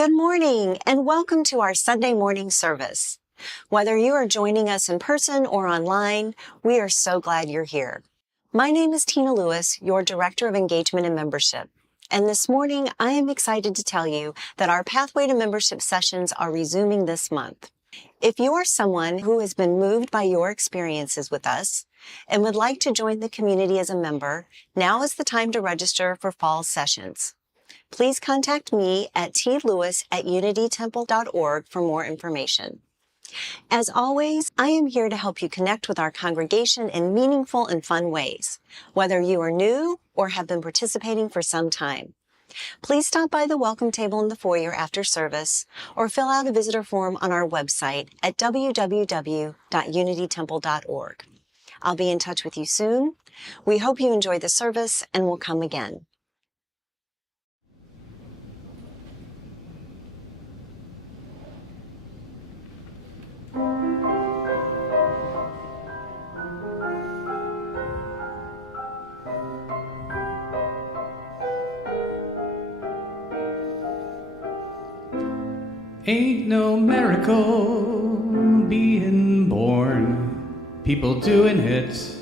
Good morning and welcome to our Sunday morning service. Whether you are joining us in person or online, we are so glad you're here. My name is tlewis, your Director of Engagement and Membership. And this morning, I am excited to tell you that our Pathway to Membership sessions are resuming this month. If you are someone who has been moved by your experiences with us and would like to join the community as a member, now is the time to register for fall sessions. Please contact me at tlewis@unitytemple.org for more information. As always, I am here to help you connect with our congregation in meaningful and fun ways, whether you are new or have been participating for some time. Please stop by the welcome table in the foyer after service or fill out a visitor form on our website at www.unitytemple.org. I'll be in touch with you soon. We hope you enjoy the service and will come again. Ain't no miracle being born, people doing it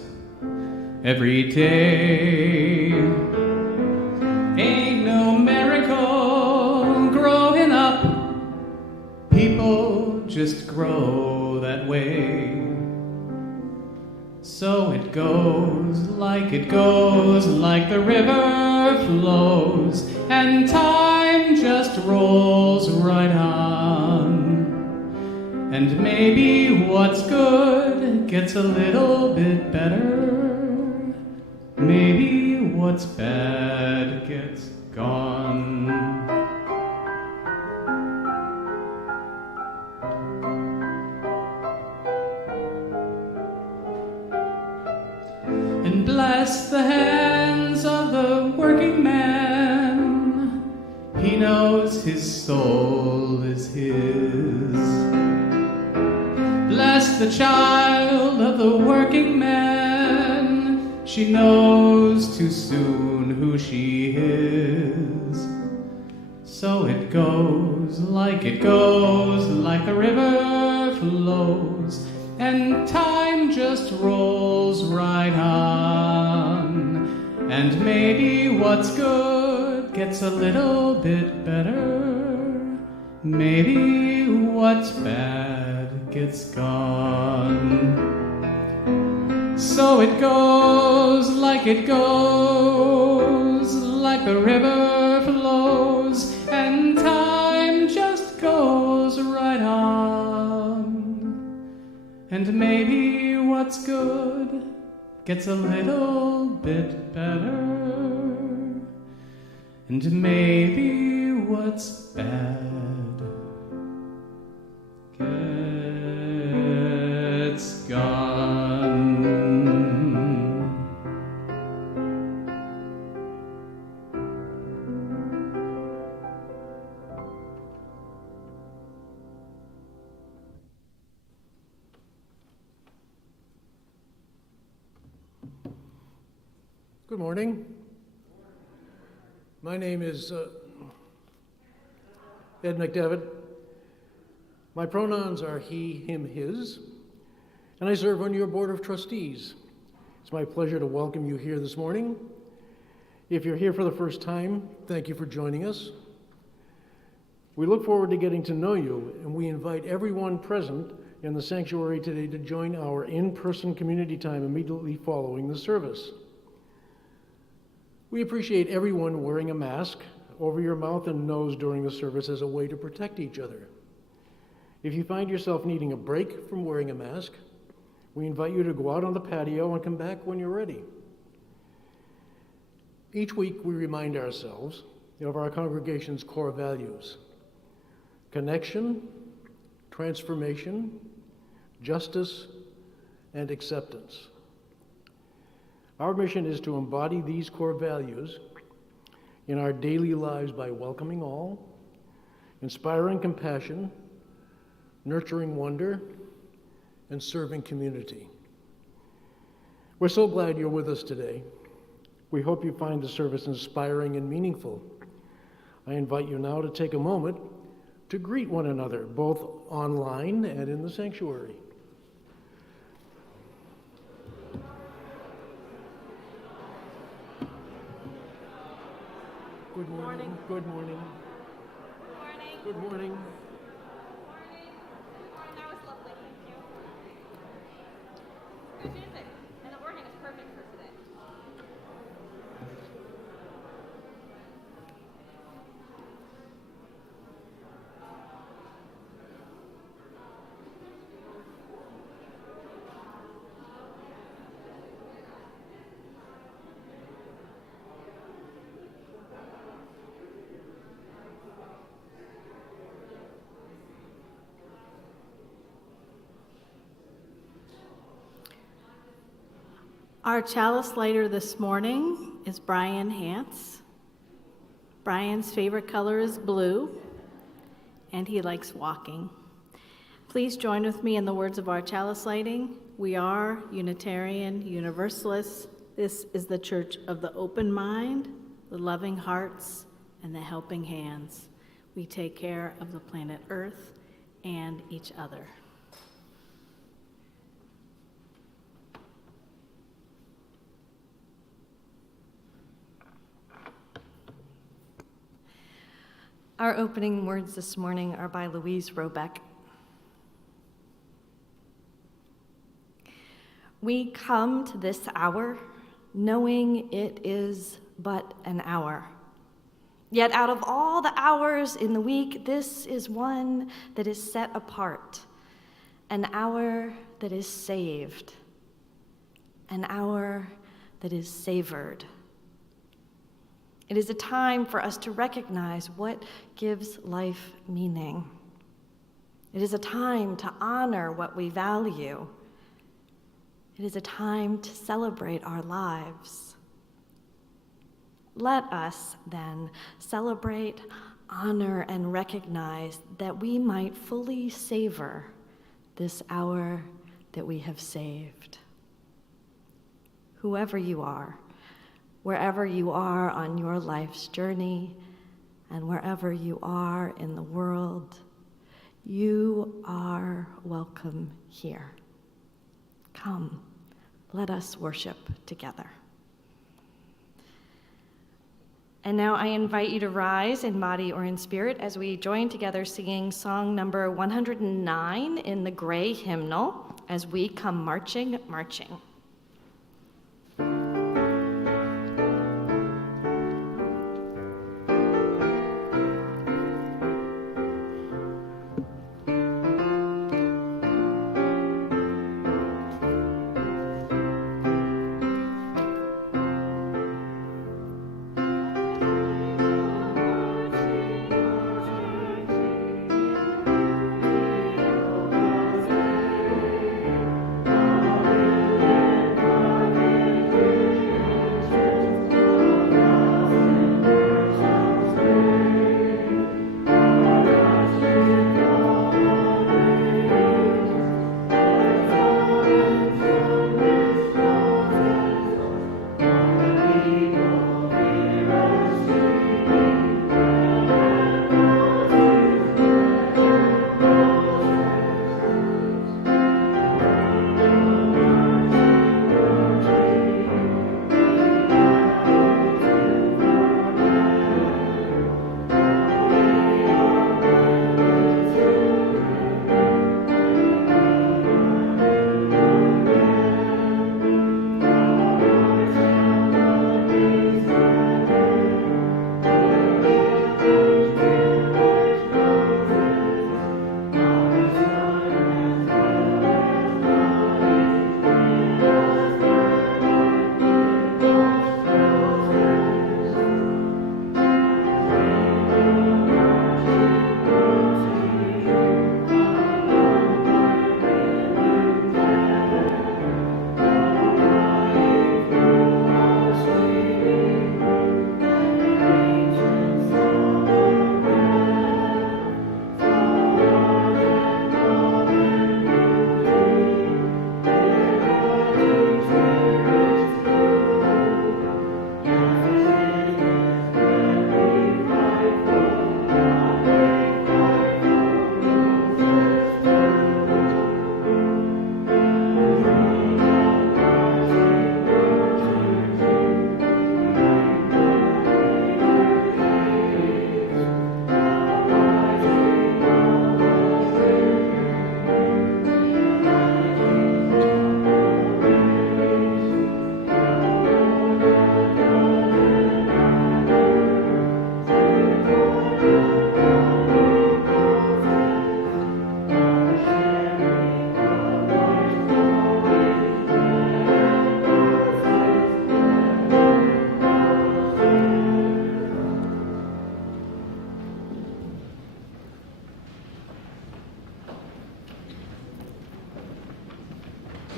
every day. Ain't no miracle growing up, people just grow that way. So it goes like the river flows, and time just rolls right on. And maybe what's good gets a little bit better, maybe what's bad gets gone. And bless the hands of the working man, he knows his soul is his. Bless the child of the working man, she knows too soon who she is. So it goes like the river flows, and time just rolls right on. And maybe what's good gets a little bit better, maybe what's bad gets gone. So it goes like the river flows, and time just goes right on. And maybe what's good gets a little bit better, and maybe what's bad gets gone. Good morning. My name is Ed McDevitt. My pronouns are he, him, his, and I serve on your board of trustees. It's my pleasure to welcome you here this morning. If you're here for the first time, thank you for joining us. We look forward to getting to know you, and we invite everyone present in the sanctuary today to join our in-person community time immediately following the service. We appreciate everyone wearing a mask over your mouth and nose during the service as a way to protect each other. If you find yourself needing a break from wearing a mask, we invite you to go out on the patio and come back when you're ready. Each week we remind ourselves of our congregation's core values: connection, transformation, justice, and acceptance. Our mission is to embody these core values in our daily lives by welcoming all, inspiring compassion, nurturing wonder, and serving community. We're so glad you're with us today. We hope you find the service inspiring and meaningful. I invite you now to take a moment to greet one another, both online and in the sanctuary. Good morning. Good morning. Good morning. Good morning. That was lovely, thank you. Good music, and the organ is perfect for today. Our chalice lighter this morning is Brian Hance. Brian's favorite color is blue, and he likes walking. Please join with me in the words of our chalice lighting. We are Unitarian Universalists. This is the church of the open mind, the loving hearts, and the helping hands. We take care of the planet Earth and each other. Our opening words this morning are by Louise Robeck. We come to this hour knowing it is but an hour. Yet out of all the hours in the week, this is one that is set apart, an hour that is saved, an hour that is savored. It is a time for us to recognize what gives life meaning. It is a time to honor what we value. It is a time to celebrate our lives. Let us, then, celebrate, honor, and recognize that we might fully savor this hour that we have saved. Whoever you are, wherever you are on your life's journey, and wherever you are in the world, you are welcome here. Come, let us worship together. And now I invite you to rise in body or in spirit as we join together singing song number 109 in the gray hymnal, as we come marching, marching.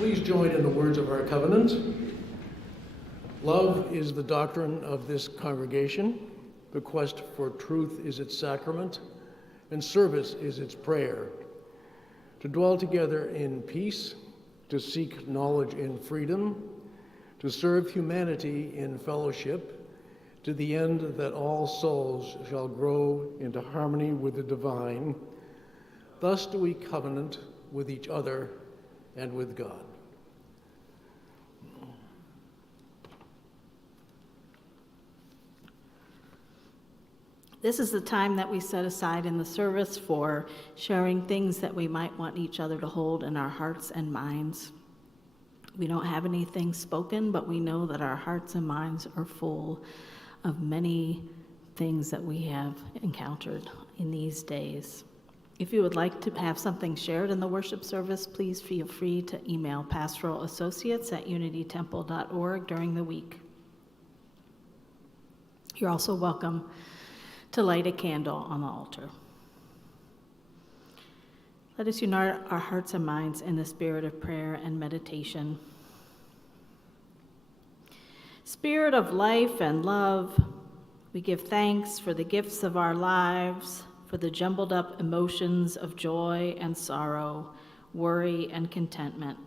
Please join in the words of our covenant. Love is the doctrine of this congregation. The quest for truth is its sacrament, and service is its prayer. To dwell together in peace, to seek knowledge in freedom, to serve humanity in fellowship, to the end that all souls shall grow into harmony with the divine. Thus do we covenant with each other and with God. This is the time that we set aside in the service for sharing things that we might want each other to hold in our hearts and minds. We don't have anything spoken, but we know that our hearts and minds are full of many things that we have encountered in these days. If you would like to have something shared in the worship service, please feel free to email pastoralassociates@unitytemple.org during the week. You're also welcome to light a candle on the altar. Let us unite our hearts and minds in the spirit of prayer and meditation. Spirit of life and love, we give thanks for the gifts of our lives, for the jumbled up emotions of joy and sorrow, worry and contentment,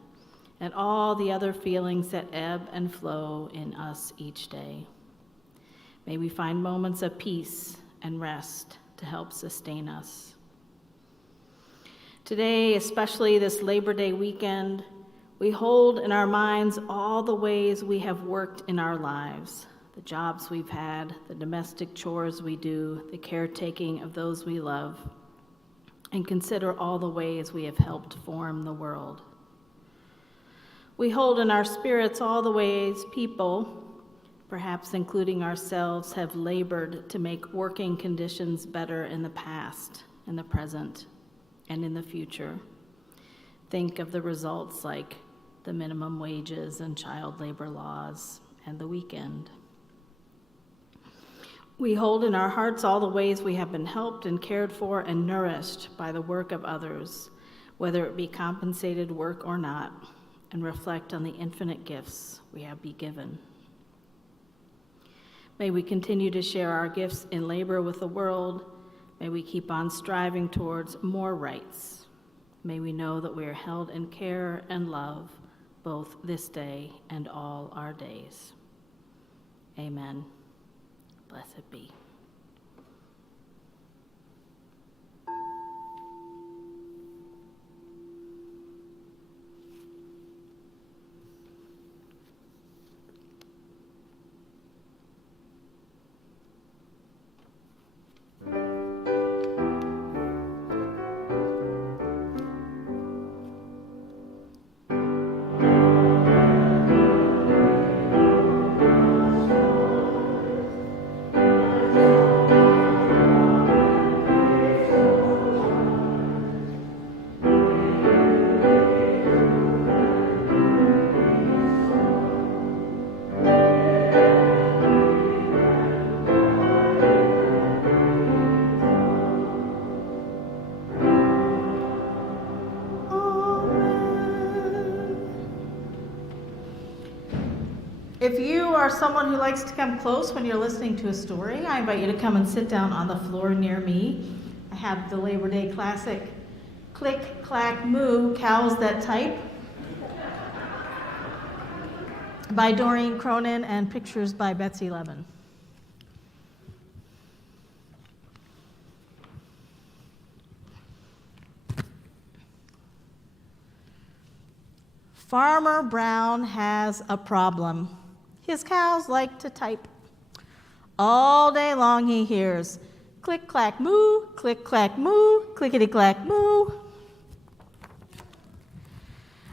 and all the other feelings that ebb and flow in us each day. May we find moments of peace and rest to help sustain us. Today, especially this Labor Day weekend, we hold in our minds all the ways we have worked in our lives, the jobs we've had, the domestic chores we do, the caretaking of those we love, and consider all the ways we have helped form the world. We hold in our spirits all the ways people, perhaps including ourselves, have labored to make working conditions better in the past, in the present, and in the future. Think of the results like the minimum wages and child labor laws and the weekend. We hold in our hearts all the ways we have been helped and cared for and nourished by the work of others, whether it be compensated work or not, and reflect on the infinite gifts we have been given. May we continue to share our gifts in labor with the world. May we keep on striving towards more rights. May we know that we are held in care and love both this day and all our days. Amen. Blessed be. If you are someone who likes to come close when you're listening to a story, I invite you to come and sit down on the floor near me. I have the Labor Day classic, Click, Clack, Moo, Cows That Type, by Doreen Cronin, and pictures by Betsy Levin. Farmer Brown has a problem. His cows like to type. All day long he hears, click, clack, moo, clickety, clack, moo.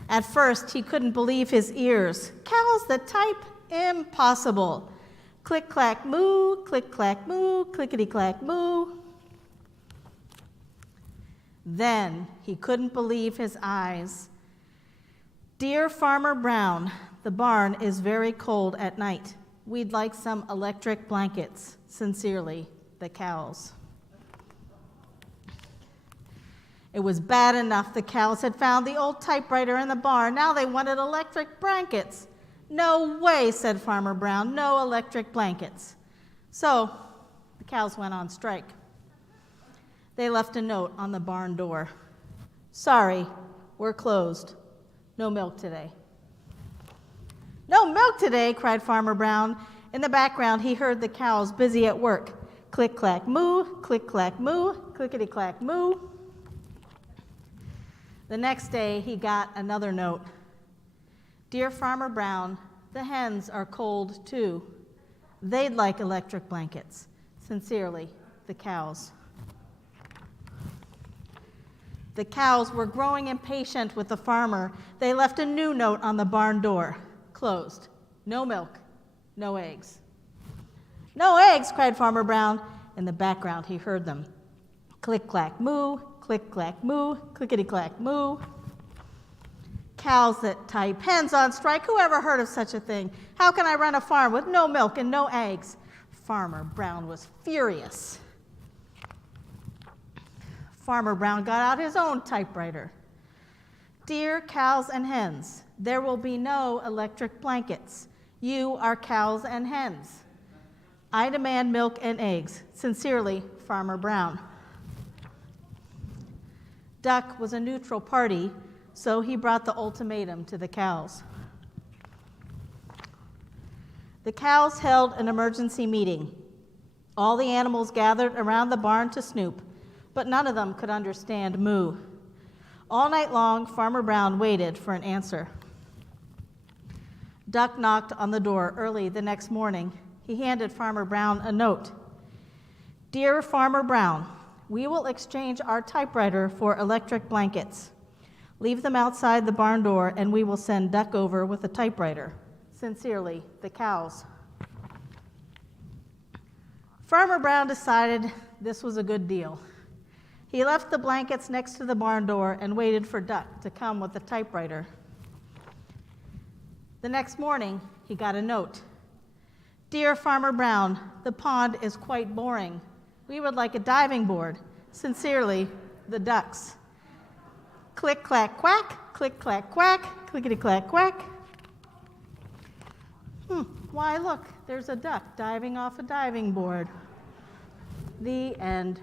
At first, he couldn't believe his ears. Cows that type? Impossible. Click, clack, moo, clickety, clack, moo. Then he couldn't believe his eyes. Dear Farmer Brown, the barn is very cold at night. We'd like some electric blankets. Sincerely, the cows. It was bad enough the cows had found the old typewriter in the barn. Now they wanted electric blankets. No way, said Farmer Brown, no electric blankets. So the cows went on strike. They left a note on the barn door. Sorry, we're closed. No milk today. No milk today, cried Farmer Brown. In the background, he heard the cows busy at work. Click, clack, moo, click, clack, moo, clickety, clack, moo. The next day, he got another note. Dear Farmer Brown, the hens are cold too. They'd like electric blankets. Sincerely, the cows. The cows were growing impatient with the farmer. They left a new note on the barn door. Closed. No milk. No eggs. No eggs, cried Farmer Brown. In the background, he heard them. Click, clack, moo, click, clack, moo, clickety, clack, moo. Cows that type, hens on strike, who ever heard of such a thing? How can I run a farm with no milk and no eggs? Farmer Brown was furious. Farmer Brown got out his own typewriter. Dear cows and hens, there will be no electric blankets. You are cows and hens. I demand milk and eggs. Sincerely, Farmer Brown. Duck was a neutral party, so he brought the ultimatum to the cows. The cows held an emergency meeting. All the animals gathered around the barn to snoop, but none of them could understand moo. All night long, Farmer Brown waited for an answer. Duck knocked on the door early the next morning. He handed Farmer Brown a note. Dear Farmer Brown, we will exchange our typewriter for electric blankets. Leave them outside the barn door and we will send Duck over with a typewriter. Sincerely, the cows. Farmer Brown decided this was a good deal. He left the blankets next to the barn door and waited for Duck to come with the typewriter. The next morning, he got a note. Dear Farmer Brown, the pond is quite boring. We would like a diving board. Sincerely, the ducks. Click, clack, quack, click, clack, quack, clickety, clack, quack. Why, look, there's a duck diving off a diving board. The end.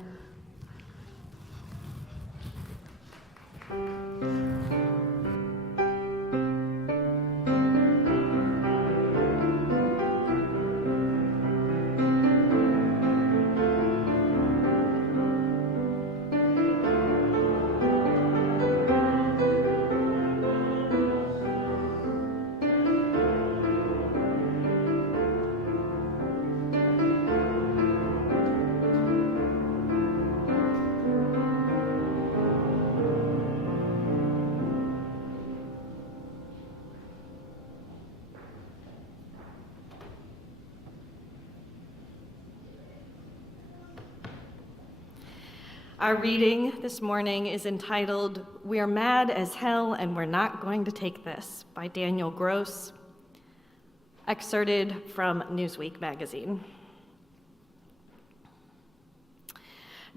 Our reading this morning is entitled, We're Mad as Hell and We're Not Going to Take This, by Daniel Gross, excerpted from Newsweek magazine.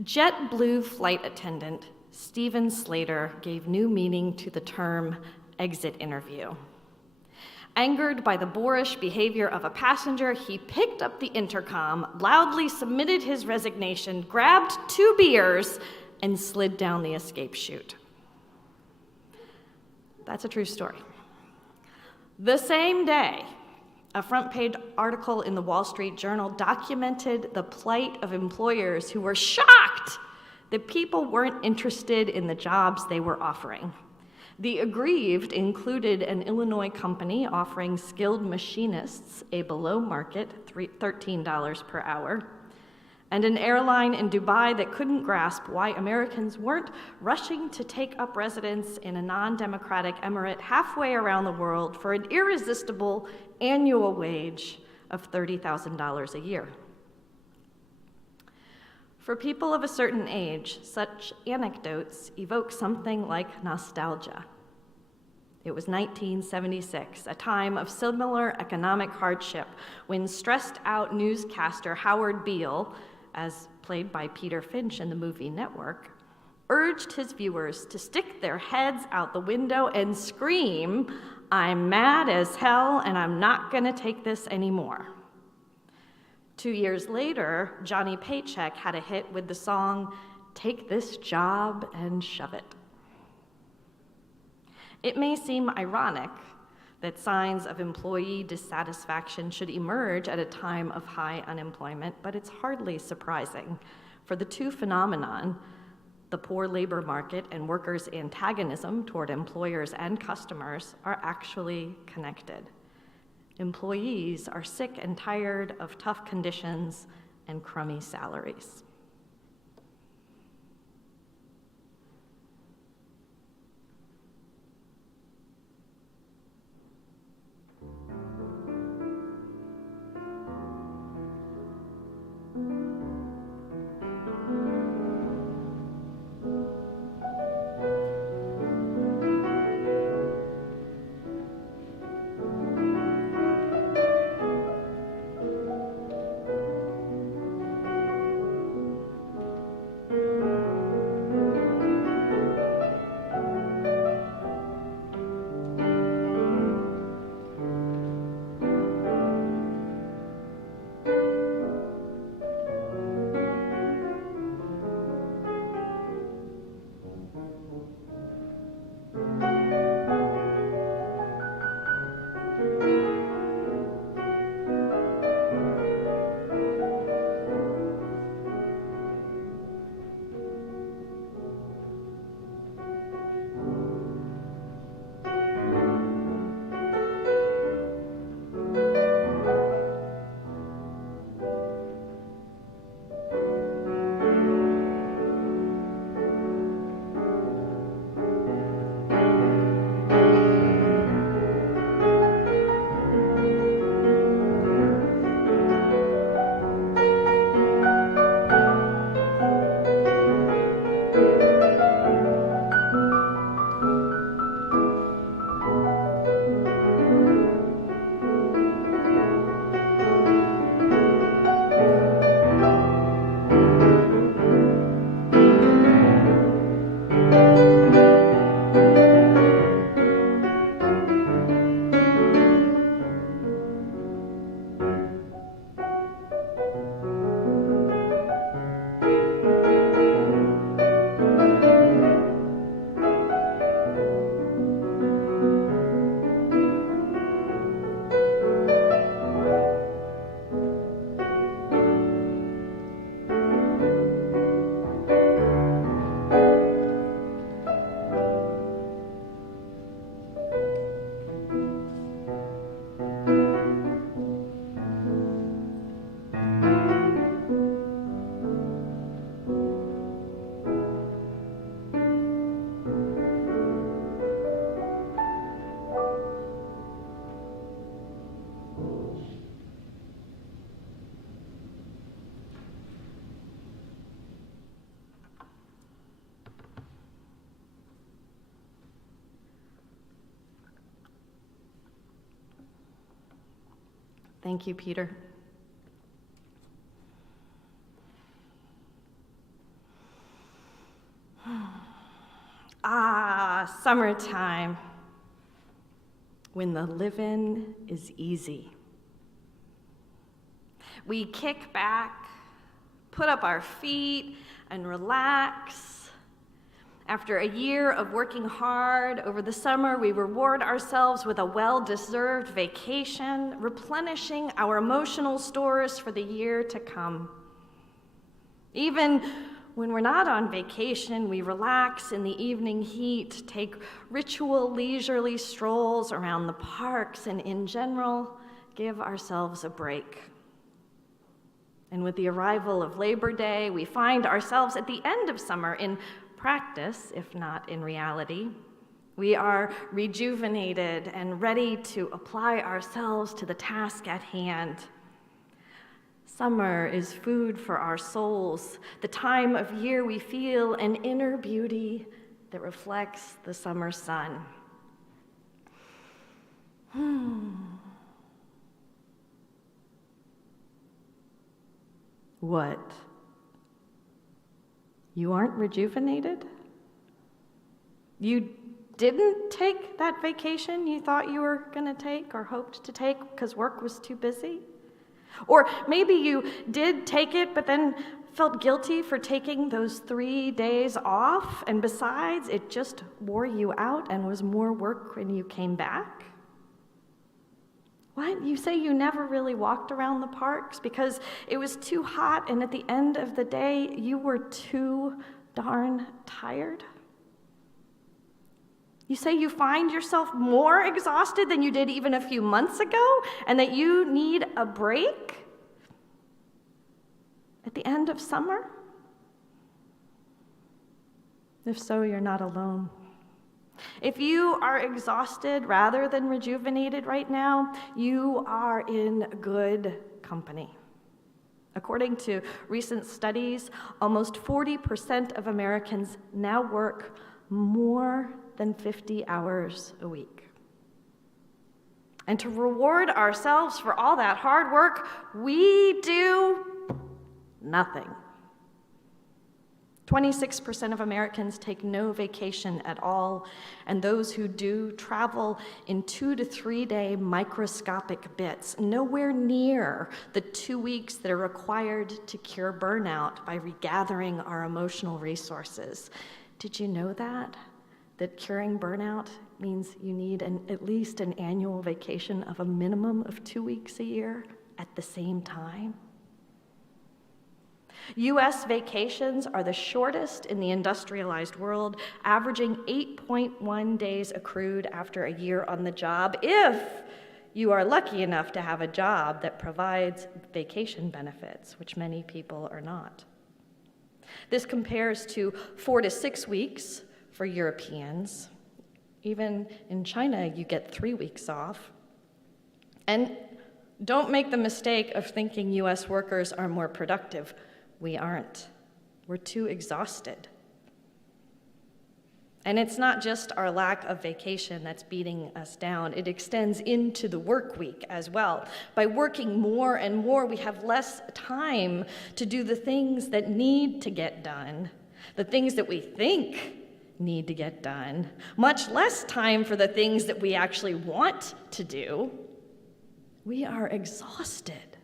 JetBlue flight attendant Stephen Slater gave new meaning to the term exit interview. Angered by the boorish behavior of a passenger, he picked up the intercom, loudly submitted his resignation, grabbed 2 beers, and slid down the escape chute. That's a true story. The same day, a front-page article in the Wall Street Journal documented the plight of employers who were shocked that people weren't interested in the jobs they were offering. The aggrieved included an Illinois company offering skilled machinists a below-market $13 per hour, and an airline in Dubai that couldn't grasp why Americans weren't rushing to take up residence in a non-democratic emirate halfway around the world for an irresistible annual wage of $30,000 a year. For people of a certain age, such anecdotes evoke something like nostalgia. It was 1976, a time of similar economic hardship, when stressed-out newscaster Howard Beale, as played by Peter Finch in the movie Network, urged his viewers to stick their heads out the window and scream, "I'm mad as hell and I'm not gonna take this anymore." 2 years later, Johnny Paycheck had a hit with the song, "Take This Job and Shove It." It may seem ironic that signs of employee dissatisfaction should emerge at a time of high unemployment, but it's hardly surprising, for the two phenomenon, the poor labor market and workers' antagonism toward employers and customers, are actually connected. Employees are sick and tired of tough conditions and crummy salaries. Thank you, Peter. Summertime, when the living is easy. We kick back, put up our feet, and relax. After a year of working hard over the summer, we reward ourselves with a well-deserved vacation, replenishing our emotional stores for the year to come. Even when we're not on vacation, we relax in the evening heat, take ritual, leisurely strolls around the parks, and in general, give ourselves a break. And with the arrival of Labor Day, we find ourselves at the end of summer in practice, if not in reality. We are rejuvenated and ready to apply ourselves to the task at hand. Summer is food for our souls, the time of year we feel an inner beauty that reflects the summer sun. What? You aren't rejuvenated? You didn't take that vacation you thought you were going to take or hoped to take because work was too busy? Or maybe you did take it, but then felt guilty for taking those 3 days off, and besides, it just wore you out and was more work when you came back? What? You say you never really walked around the parks because it was too hot, and at the end of the day, you were too darn tired? You say you find yourself more exhausted than you did even a few months ago, and that you need a break at the end of summer? If so, you're not alone. If you are exhausted rather than rejuvenated right now, you are in good company. According to recent studies, almost 40% of Americans now work more than 50 hours a week. And to reward ourselves for all that hard work, we do nothing. 26% of Americans take no vacation at all, and those who do travel in 2 to 3 day microscopic bits, nowhere near the 2 weeks that are required to cure burnout by regathering our emotional resources. Did you know that? That curing burnout means you need at least an annual vacation of a minimum of 2 weeks a year at the same time? U.S. vacations are the shortest in the industrialized world, averaging 8.1 days accrued after a year on the job, if you are lucky enough to have a job that provides vacation benefits, which many people are not. This compares to 4 to 6 weeks for Europeans. Even in China, you get 3 weeks off. And don't make the mistake of thinking U.S. workers are more productive. We aren't. We're too exhausted. And it's not just our lack of vacation that's beating us down. It extends into the work week as well. By working more and more, we have less time to do the things that need to get done, the things that we think need to get done, much less time for the things that we actually want to do. We are exhausted.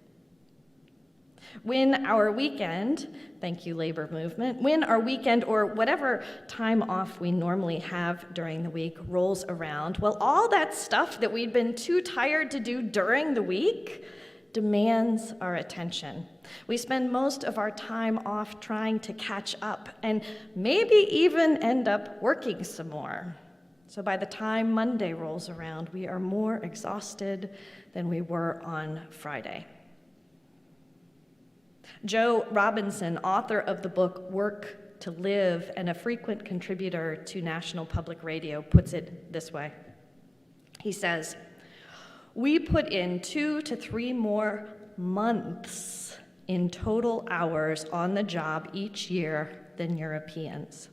When our weekend, thank you labor movement, when our weekend or whatever time off we normally have during the week rolls around, well, all that stuff that we'd been too tired to do during the week demands our attention. We spend most of our time off trying to catch up and maybe even end up working some more. So by the time Monday rolls around, we are more exhausted than we were on Friday. Joe Robinson, author of the book Work to Live and a frequent contributor to National Public Radio, puts it this way. He says, "We put in 2 to 3 more months in total hours on the job each year than Europeans.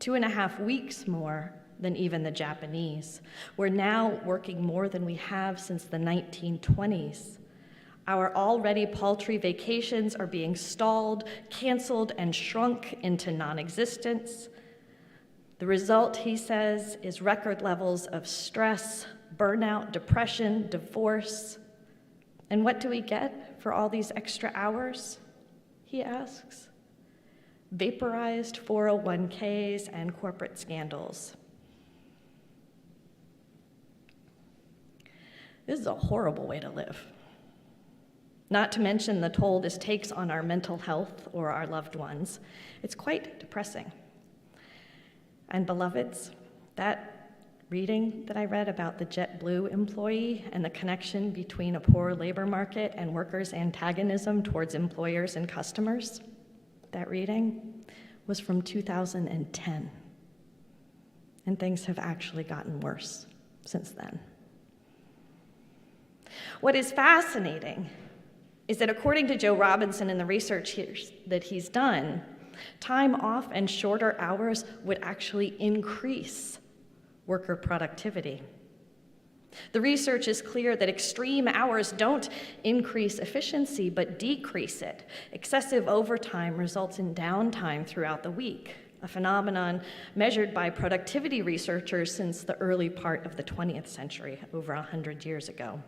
2.5 weeks more than even the Japanese. We're now working more than we have since the 1920s. Our already paltry vacations are being stalled, canceled, and shrunk into non-existence. The result," he says, "is record levels of stress, burnout, depression, divorce. And what do we get for all these extra hours?" he asks. "Vaporized 401ks and corporate scandals." This is a horrible way to live. Not to mention the toll this takes on our mental health or our loved ones. It's quite depressing. And beloveds, that reading that I read about the JetBlue employee and the connection between a poor labor market and workers' antagonism towards employers and customers, that reading was from 2010. And things have actually gotten worse since then. What is fascinating is that according to Joe Robinson and the research that he's done, time off and shorter hours would actually increase worker productivity. The research is clear that extreme hours don't increase efficiency, but decrease it. Excessive overtime results in downtime throughout the week. a phenomenon measured by productivity researchers since the early part of the 20th century, over 100 years ago.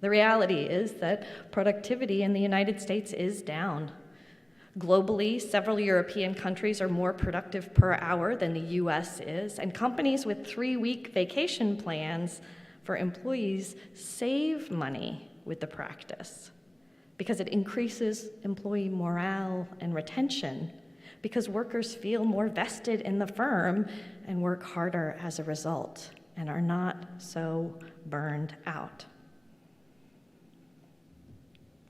The reality is that productivity in the United States is down. Globally, several European countries are more productive per hour than the US is, and companies with 3-week vacation plans for employees save money with the practice because it increases employee morale and retention, because workers feel more vested in the firm and work harder as a result and are not so burned out.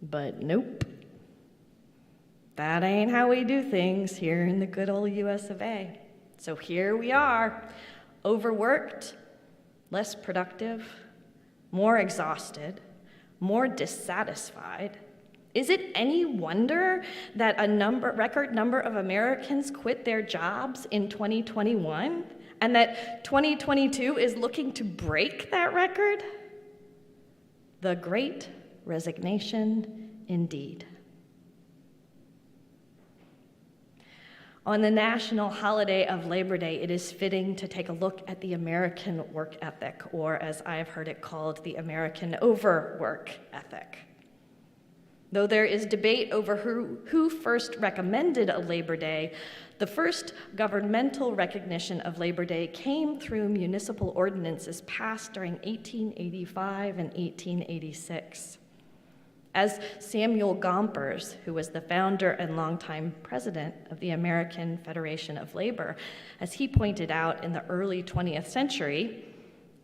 But nope. That ain't how we do things here in the good old US of A. So here we are, overworked, less productive, more exhausted, more dissatisfied. Is it any wonder that a record number of Americans quit their jobs in 2021 and that 2022 is looking to break that record? The Great Resignation indeed. On the national holiday of Labor Day, it is fitting to take a look at the American work ethic, or as I've heard it called, the American overwork ethic. Though there is debate over who first recommended a Labor Day, the first governmental recognition of Labor Day came through municipal ordinances passed during 1885 and 1886. As Samuel Gompers, who was the founder and longtime president of the American Federation of Labor, as he pointed out in the early 20th century,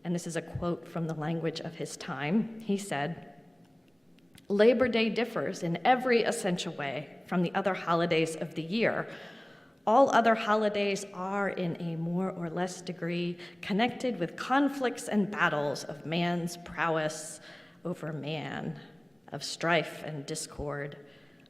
and this is a quote from the language of his time, he said, "Labor Day differs in every essential way from the other holidays of the year. All other holidays are, in a more or less degree, connected with conflicts and battles of man's prowess over man, of strife and discord,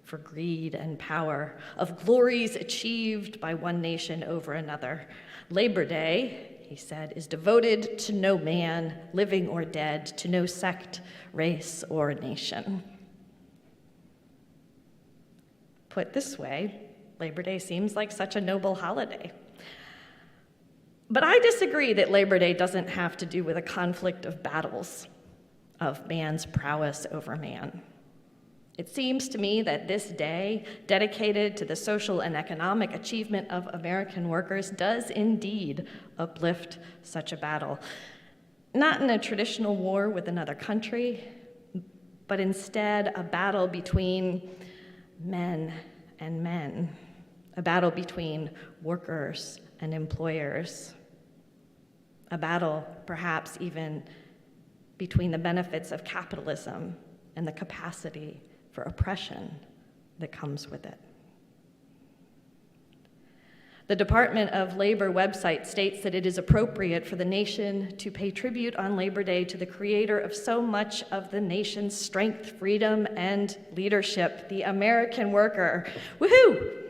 for greed and power, of glories achieved by one nation over another. Labor Day," he said, "is devoted to no man, living or dead, to no sect, race, or nation." Put this way, Labor Day seems like such a noble holiday. But I disagree that Labor Day doesn't have to do with a conflict of battles of man's prowess over man. It seems to me that this day, dedicated to the social and economic achievement of American workers, does indeed uplift such a battle. Not in a traditional war with another country, but instead a battle between men and men, a battle between workers and employers, a battle perhaps even between the benefits of capitalism and the capacity for oppression that comes with it. The Department of Labor website states that it is appropriate for the nation to pay tribute on Labor Day to the creator of so much of the nation's strength, freedom, and leadership, the American worker. Woohoo!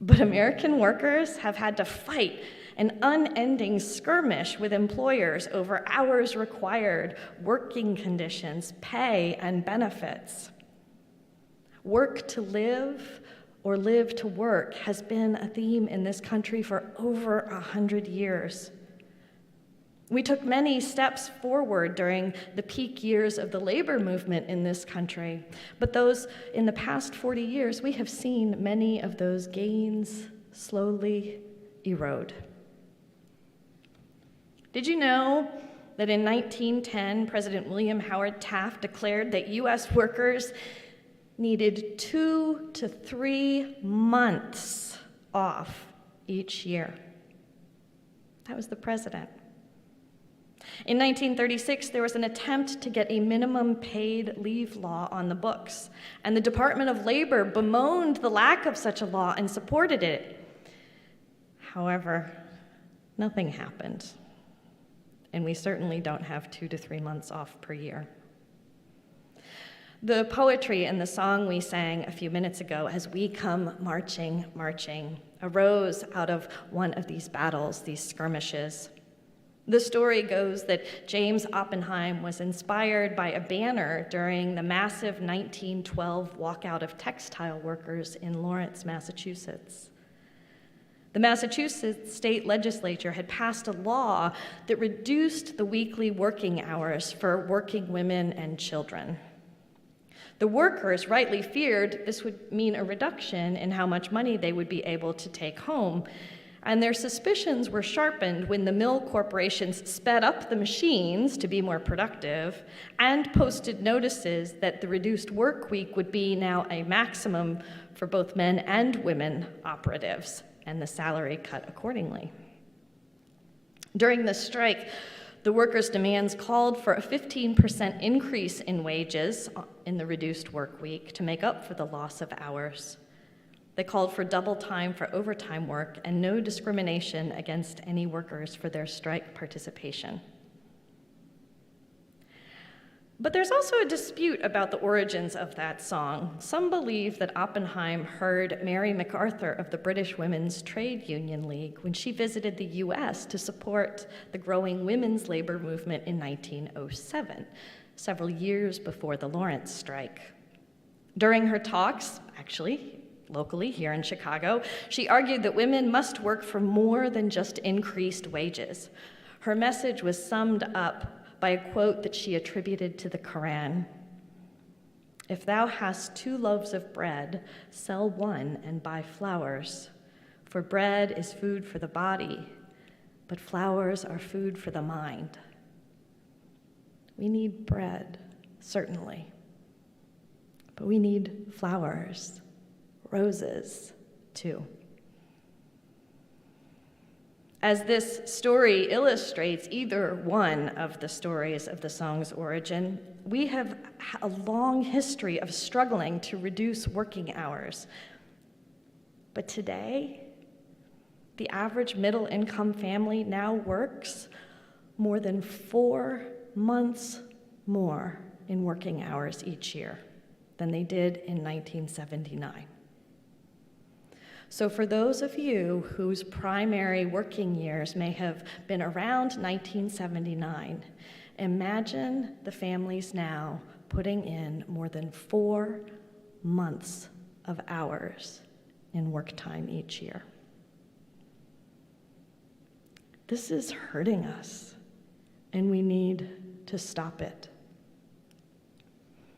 But American workers have had to fight an unending skirmish with employers over hours required, working conditions, pay, and benefits. Work to live or live to work has been a theme in this country for over 100 years. We took many steps forward during the peak years of the labor movement in this country, but in the past 40 years, we have seen many of those gains slowly erode. Did you know that in 1910, President William Howard Taft declared that U.S. workers needed 2 to 3 months off each year? That was the president. In 1936, there was an attempt to get a minimum paid leave law on the books, and the Department of Labor bemoaned the lack of such a law and supported it. However, nothing happened, and we certainly don't have 2 to 3 months off per year. The poetry in the song we sang a few minutes ago, "As We Come Marching, Marching," arose out of one of these battles, these skirmishes. The story goes that James Oppenheim was inspired by a banner during the massive 1912 walkout of textile workers in Lawrence, Massachusetts. The Massachusetts state legislature had passed a law that reduced the weekly working hours for working women and children. The workers rightly feared this would mean a reduction in how much money they would be able to take home, and their suspicions were sharpened when the mill corporations sped up the machines to be more productive and posted notices that the reduced work week would be now a maximum for both men and women operatives, and the salary cut accordingly. During the strike, the workers' demands called for a 15% increase in wages in the reduced work week to make up for the loss of hours. They called for double time for overtime work and no discrimination against any workers for their strike participation. But there's also a dispute about the origins of that song. Some believe that Oppenheim heard Mary MacArthur of the British Women's Trade Union League when she visited the US to support the growing women's labor movement in 1907, several years before the Lawrence strike. During her talks, actually, locally here in Chicago, she argued that women must work for more than just increased wages. Her message was summed up by a quote that she attributed to the Quran. "If thou hast 2 loaves of bread, sell one and buy flowers. For bread is food for the body, but flowers are food for the mind." We need bread, certainly, but we need flowers, roses, too. As this story illustrates either one of the stories of the song's origin, we have a long history of struggling to reduce working hours. But today, the average middle-income family now works more than 4 months more in working hours each year than they did in 1979. So for those of you whose primary working years may have been around 1979, imagine the families now putting in more than 4 months of hours in work time each year. This is hurting us, and we need to stop it.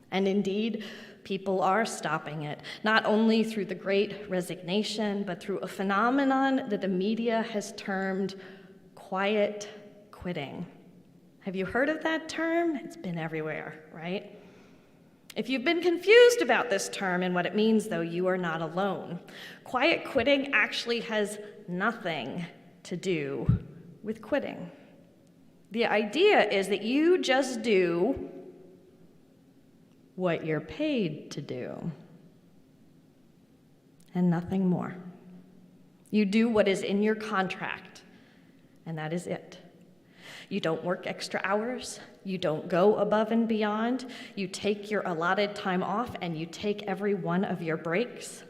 And indeed, people are stopping it, not only through the Great Resignation, but through a phenomenon that the media has termed quiet quitting. Have you heard of that term? It's been everywhere, right? If you've been confused about this term and what it means, though, you are not alone. Quiet quitting actually has nothing to do with quitting. The idea is that you just do what you're paid to do, and nothing more. You do what is in your contract, and that is it. You don't work extra hours, you don't go above and beyond, you take your allotted time off, and you take every one of your breaks.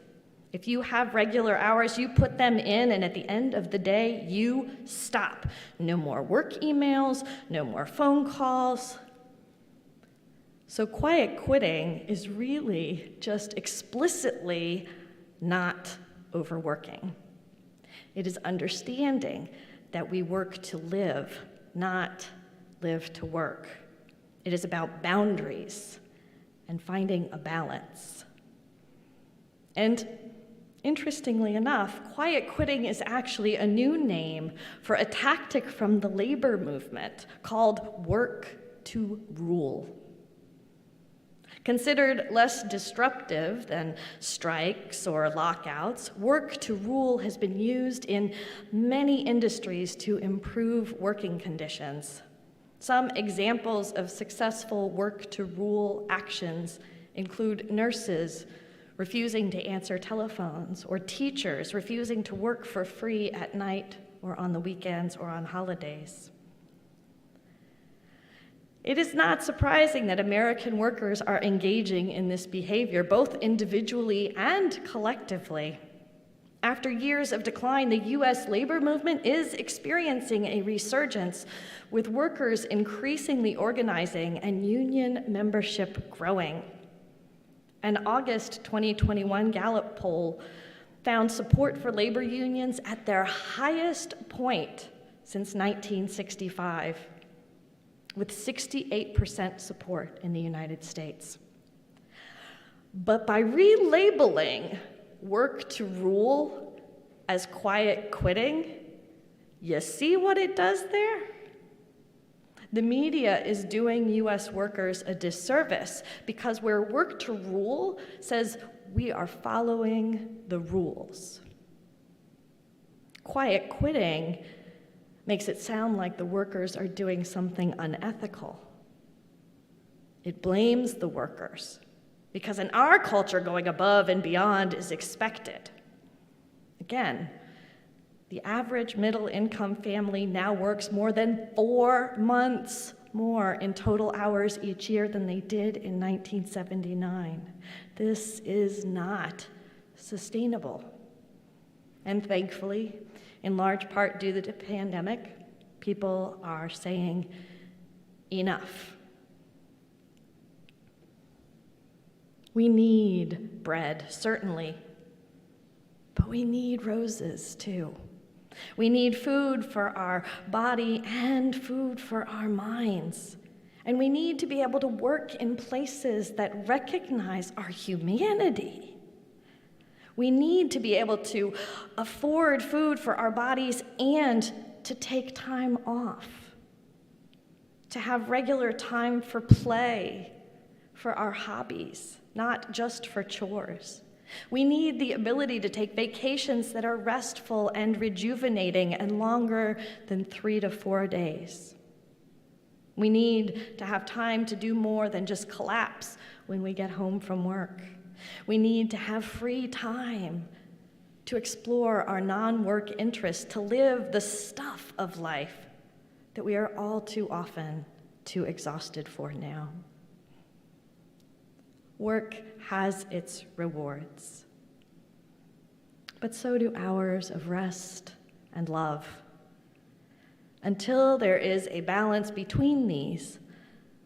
If you have regular hours, you put them in, and at the end of the day, you stop. No more work emails, no more phone calls. So quiet quitting is really just explicitly not overworking. It is understanding that we work to live, not live to work. It is about boundaries and finding a balance. And interestingly enough, quiet quitting is actually a new name for a tactic from the labor movement called work to rule. Considered less disruptive than strikes or lockouts, work to rule has been used in many industries to improve working conditions. Some examples of successful work to rule actions include nurses refusing to answer telephones, or teachers refusing to work for free at night or on the weekends or on holidays. It is not surprising that American workers are engaging in this behavior, both individually and collectively. After years of decline, the U.S. labor movement is experiencing a resurgence, with workers increasingly organizing and union membership growing. An August 2021 Gallup poll found support for labor unions at their highest point since 1965, with 68% support in the United States. But by relabeling work to rule as quiet quitting, you see what it does there? The media is doing US workers a disservice because where work to rule says we are following the rules. Quiet quitting makes it sound like the workers are doing something unethical. It blames the workers because in our culture, going above and beyond is expected. Again, the average middle-income family now works more than 4 months more in total hours each year than they did in 1979. This is not sustainable. And thankfully, in large part due to the pandemic, people are saying enough. We need bread, certainly, but we need roses too. We need food for our body and food for our minds. And we need to be able to work in places that recognize our humanity. We need to be able to afford food for our bodies and to take time off, to have regular time for play, for our hobbies, not just for chores. We need the ability to take vacations that are restful and rejuvenating and longer than 3 to 4 days. We need to have time to do more than just collapse when we get home from work. We need to have free time to explore our non-work interests, to live the stuff of life that we are all too often too exhausted for now. Work has its rewards, but so do hours of rest and love. Until there is a balance between these,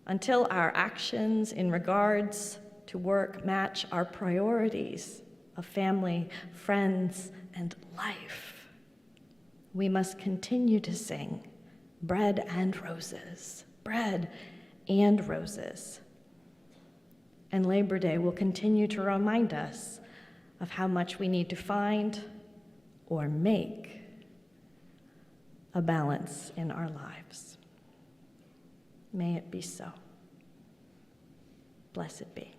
until our actions in regards to work match our priorities of family, friends, and life, we must continue to sing bread and roses, bread and roses. And Labor Day will continue to remind us of how much we need to find or make a balance in our lives. May it be so. Blessed be.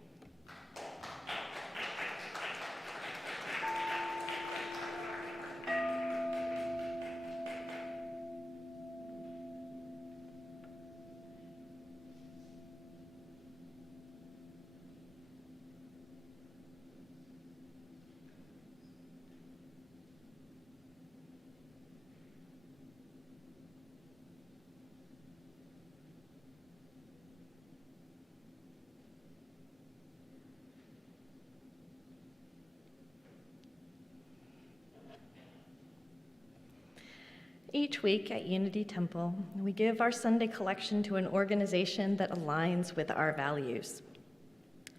Each week at Unity Temple, we give our Sunday collection to an organization that aligns with our values.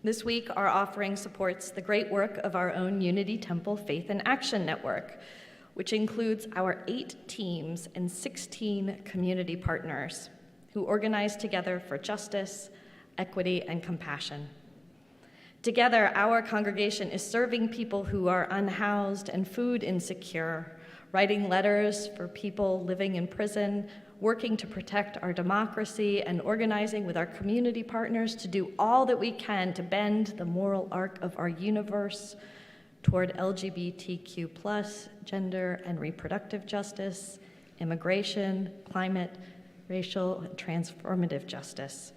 This week, our offering supports the great work of our own Unity Temple Faith in Action Network, which includes our 8 teams and 16 community partners who organize together for justice, equity, and compassion. Together, our congregation is serving people who are unhoused and food insecure, writing letters for people living in prison, working to protect our democracy, and organizing with our community partners to do all that we can to bend the moral arc of our universe toward LGBTQ+, gender and reproductive justice, immigration, climate, racial, and transformative justice.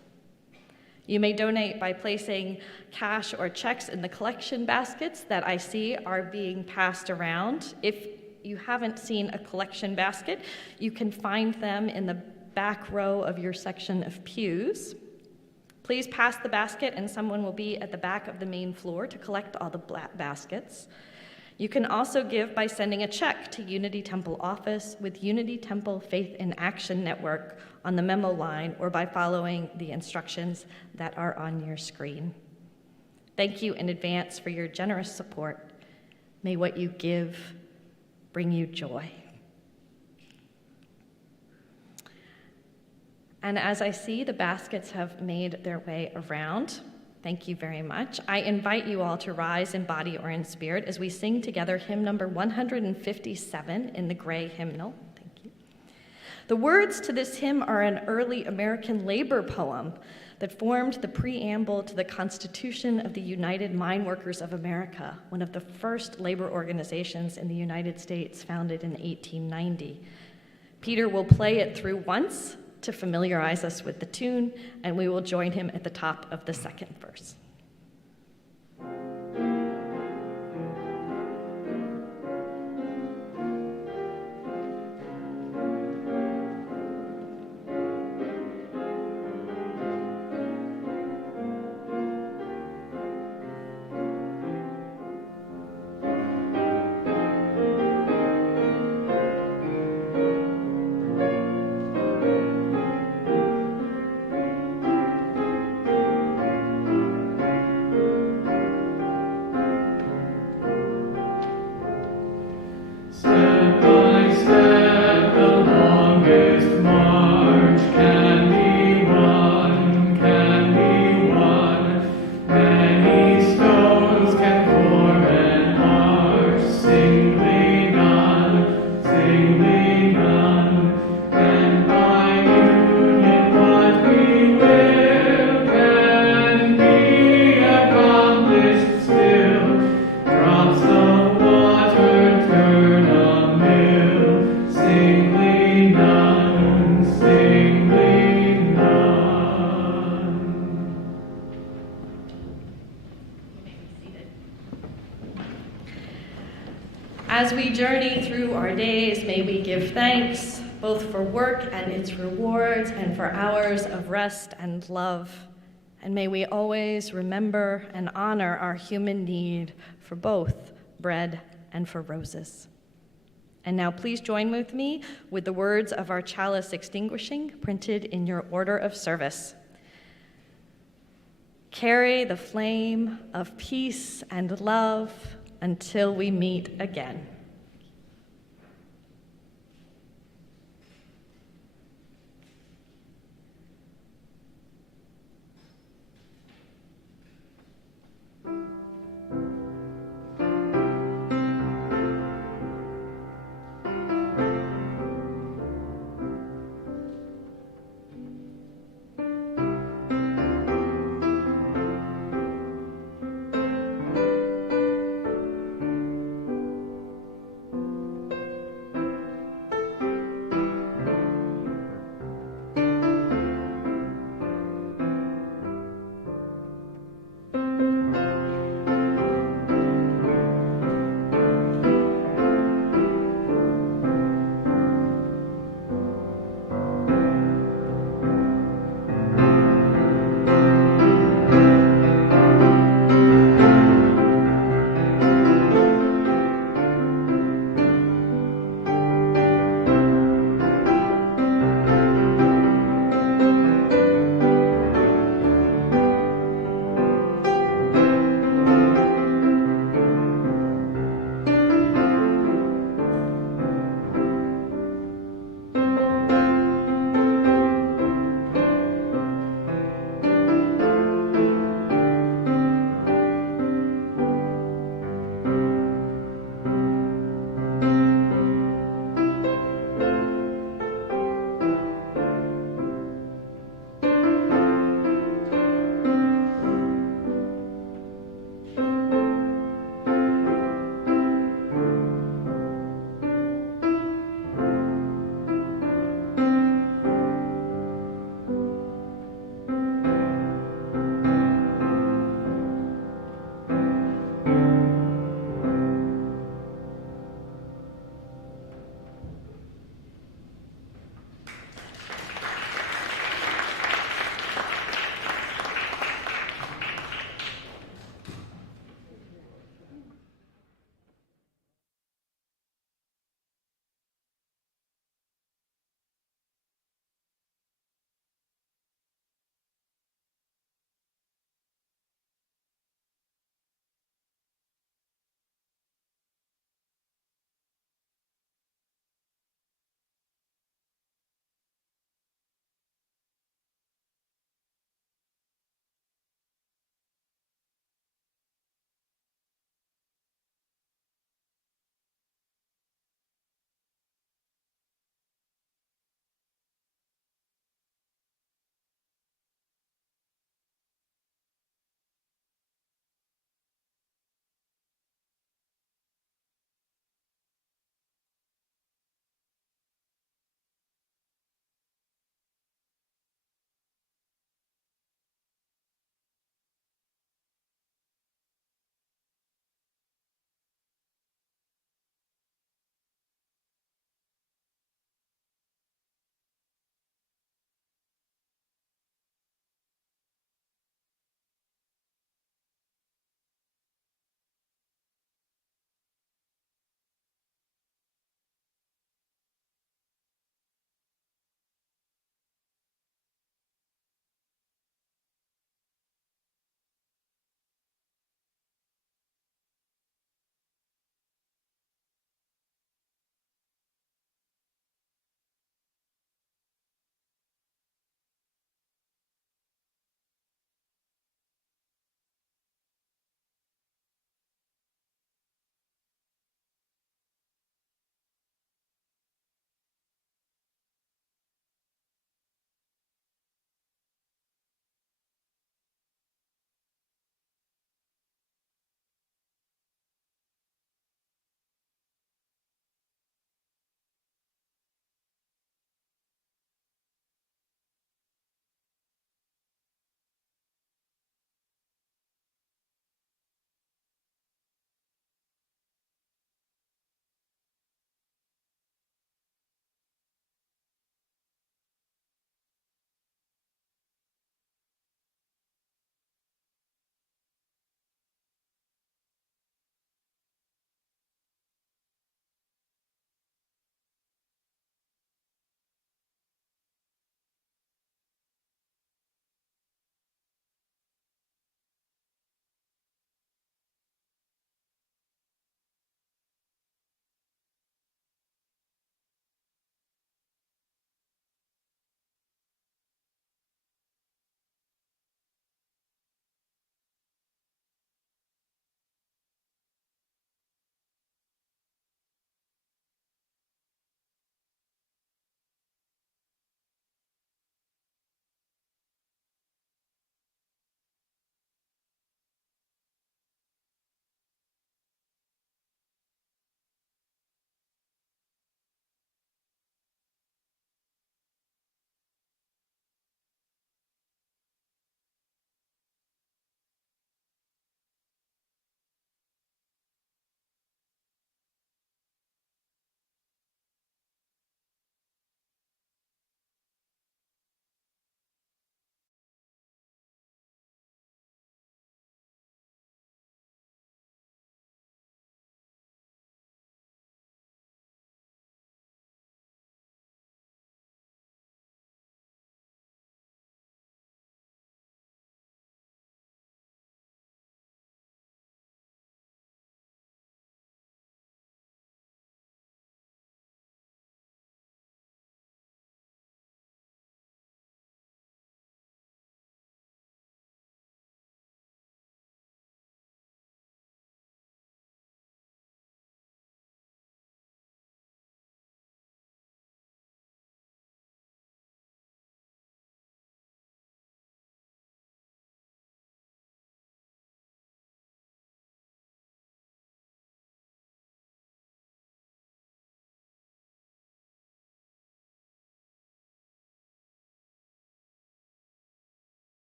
You may donate by placing cash or checks in the collection baskets that I see are being passed around. If you haven't seen a collection basket, you can find them in the back row of your section of pews. Please pass the basket and someone will be at the back of the main floor to collect all the baskets. You can also give by sending a check to Unity Temple office with Unity Temple Faith in Action Network on the memo line or by following the instructions that are on your screen. Thank you in advance for your generous support. May what you give bring you joy. And as I see the baskets have made their way around, thank you very much. I invite you all to rise in body or in spirit as we sing together hymn number 157 in the gray hymnal. Thank you. The words to this hymn are an early American labor poem that formed the preamble to the Constitution of the United Mine Workers of America, one of the first labor organizations in the United States, founded in 1890. Peter will play it through once to familiarize us with the tune, and we will join him at the top of the second verse. As we journey through our days, may we give thanks both for work and its rewards and for hours of rest and love. And may we always remember and honor our human need for both bread and for roses. And now please join with me with the words of our chalice extinguishing printed in your order of service. Carry the flame of peace and love until we meet again.